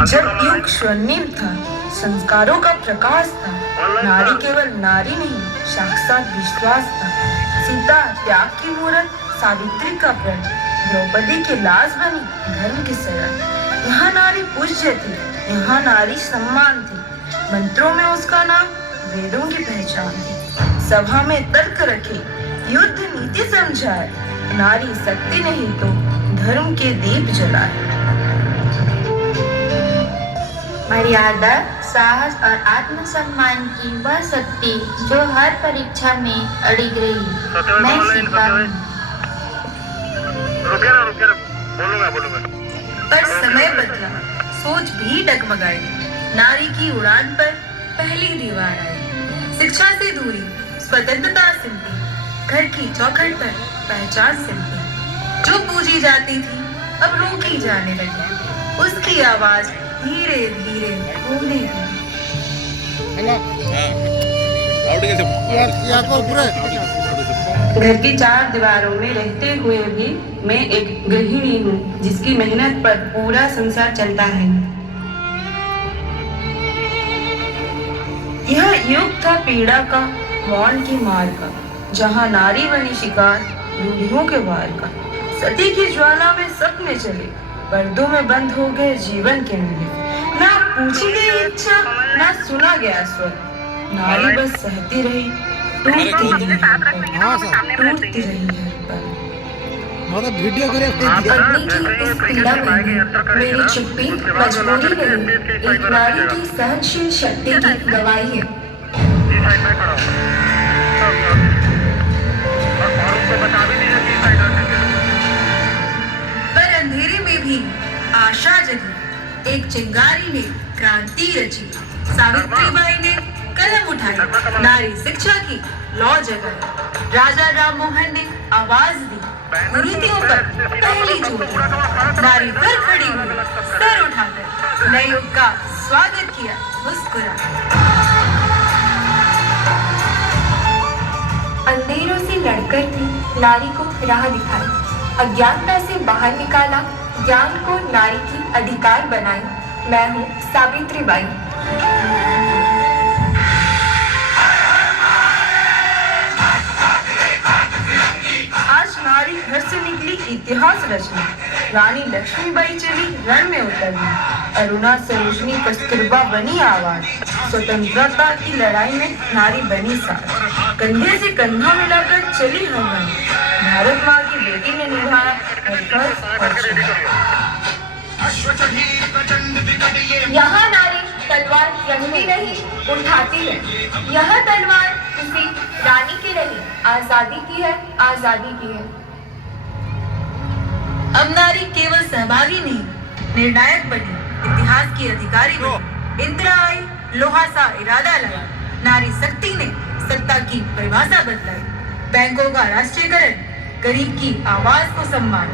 जब युग स्वर्णिम था, संस्कारों का प्रकाश था, नारी केवल नारी नहीं, साक्षात विश्वास था। सीता त्याग की मूरत, सावित्री का प्रण, द्रौपदी की लाज बनी धर्म की शरण। यहाँ नारी पूज्य थी, यहाँ नारी सम्मान थी, मंत्रों में उसका नाम, वेदों की पहचान थी। सभा में तर्क रखे, युद्ध नीति समझाए, नारी शक्ति नहीं तो धर्म के दीप जलाए। मर्यादा, साहस और आत्मसम्मान की वह शक्ति जो हर परीक्षा में अड़िग रही। मैं सीता हूँ। पर समय बदला, सोच भी डगमगाई, नारी की उड़ान पर पहली दीवार आई। शिक्षा से दूरी, स्वतंत्रता सिमटी, घर की चौखट पर पहचान सिमटी। जो पूजी जाती थी अब रोकी जाने लगी, उसकी आवाज धीरे धीरे बोलने लगी। घर की चार दीवारों में रहते हुए भी मैं एक गृहिणी हूँ, जिसकी मेहनत पर पूरा संसार चलता है। यह युग था पीड़ा का, मौन की मार का, जहाँ नारी बनी शिकार रूढ़ियों के वार का। सती की ज्वाला में सपने चले, पर्दों में बंद हो गए जीवन के मेले। ना पूछी गई इच्छा, ना सुना गया स्वर, नारी बस सहती रही, टूटती रही हर पल। मतलब वीडियो करे पत्नी की इस पीड़ा में मेरी चुप्पी मजबूरी नहीं, एक नारी की सहनशील शक्ति की गवाही है। पर अंधेरे में भी आशा जगी, एक चिंगारी ने क्रांति रची। सावित्रीबाई ने कलम उठाई, नारी शिक्षा की लौ जगाई। राजा राम मोहन ने आवाज दी, कुरीतियों पर पहली चोट, नारी फिर खड़ी हुई, सर उठाकर नए युग का स्वागत किया मुस्कुरा। अंधेरों से लड़कर भी नारी को राह दिखाई, अज्ञानता से बाहर निकाला, ज्ञान को नारी की अधिकार बनाई। मैं हूँ सावित्रीबाई। आज नारी घर से निकली इतिहास रचना, रानी लक्ष्मीबाई चली रण में उतरने, अरुणा सरोजनी कस्तूरबा बनी आवाज, स्वतंत्रता की लड़ाई में नारी बनी साथ, कंधे से कंधा मिलाकर चली हर रण, भारत माँ की बेटी ने निभाया हर फर्ज और क्षण। यहाँ नारी तलवार रंगती नहीं, उठाती है। यह तलवार किसी रानी की नहीं, आजादी की है, आजादी की है। अब नारी केवल सहभागी नहीं, निर्णायक बनी, इतिहास की अधिकारी बनी। इंदिरा आई, लोहा सा इरादा लगा, नारी शक्ति ने सत्ता की परिभाषा बदलाई। बैंकों का राष्ट्रीयकरण, गरीब की आवाज को सम्मान,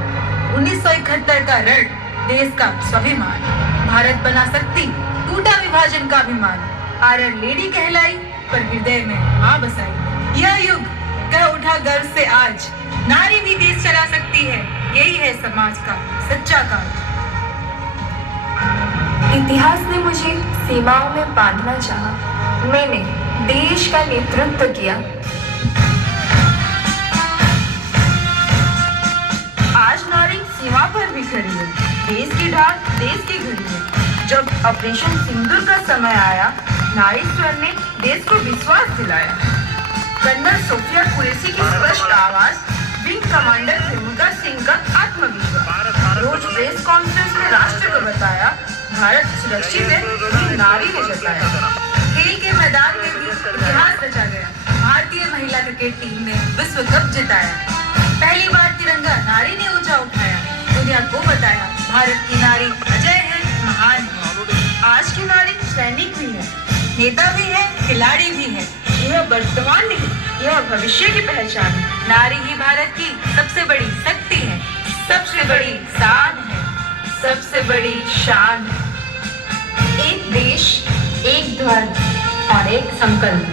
1971 का रण, देश का स्वाभिमान। भारत बना शक्ति, टूटा विभाजन का अभिमान। आयरन लेडी कहलाई, पर हृदय में मां बसाई। यह युग कह उठा गर्व से आज, नारी भी देश चला सकती है, यही है समाज का सच्चा काज। इतिहास ने मुझे सीमाओं में बांधना चाहा, मैंने देश का नेतृत्व किया। आज नारी सीमा पर भी खड़ी है, देश की ढाल, देश की घड़ी है। जब ऑपरेशन सिंदूर का समय आया, नारी स्वर ने देश को विश्वास दिलाया। कर्नल सोफिया कुरैशी की स्पष्ट आवाज, विंग कमांडर प्रेमिका सिंह का आत्मविश्वास। रोज प्रेस कॉन्फ्रेंस में राष्ट्र को बताया, भारत सुरक्षित है, ये नारी ने जताया। खेल के मैदान में भी इतिहास रचा गया, भारतीय महिला क्रिकेट टीम ने विश्व कप जिताया। पहली बार तिरंगा नारी ने ऊंचा उठाया, दुनिया को बताया, भारत की नारी अजय है, महान है। आज की नारी सैनिक भी है, नेता भी है, खिलाड़ी भी है। यह वर्तमान नहीं, यह भविष्य की पहचान है। नारी ही भारत की सबसे बड़ी शक्ति है, सबसे बड़ी शान है, सबसे बड़ी शान है। एक देश, एक धर्म और एक संकल्प।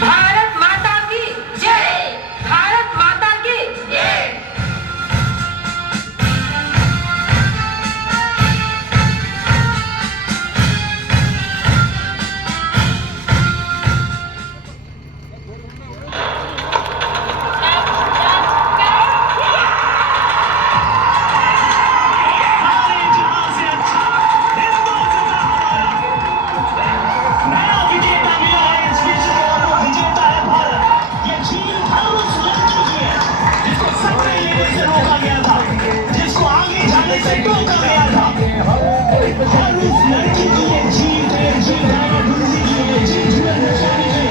भारत माता की जय, भारत माता की जय। से टोका गया था और उस लड़की की ये जीत है, जीत है गुरुजी की ये जीत है नशानी की।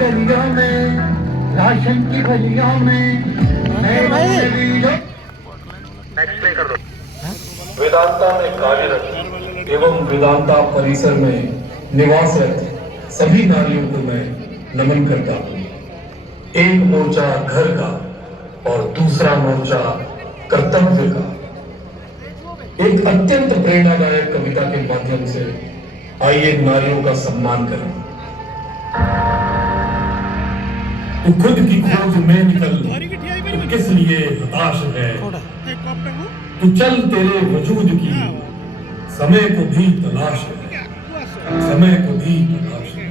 गलियों में, राशन की गलियों में, वेदांता में कार्यरत एवं वेदांता परिसर में निवासरत सभी नारियों को मैं नमन करता हूँ। एक मोर्चा घर का और दूसरा मोर्चा कर्तव्य का। एक अत्यंत प्रेरणादायक कविता के माध्यम से आइए नारियों का सम्मान करें। तू खुद की खोज में निकल, तू किस लिए हताश है। तू चल, तेरे वजूद की समय को भी तलाश है, समय को भी तलाश है।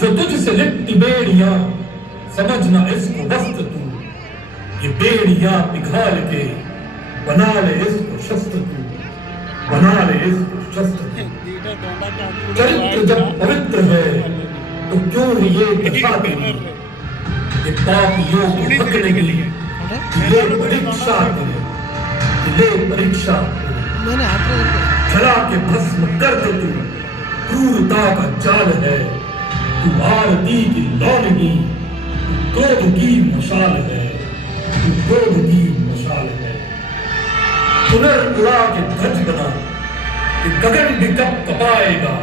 जो तुझसे लिपटी बेड़ियां, समझना इसको वस्त तू, ये बेड़ियां पिघाल के बना ले इसको शस्त्र तू, बना ले इसको शस्त्र तू। चरित्र जब पवित्र है तो क्यों ये दशा तेरी, ये पापियों को पकड़ने के लिए ले परीक्षा तेरी, ले परीक्षा चला के भस्म कर दे तू। क्रूरता का जाल है तू, आरती की लौंडगी, तू क्रोध की मशाल है, तू क्रोध की मशाल है। पुनर्उड़ा के ध्वज बना कि गगन भी कब कपाएगा,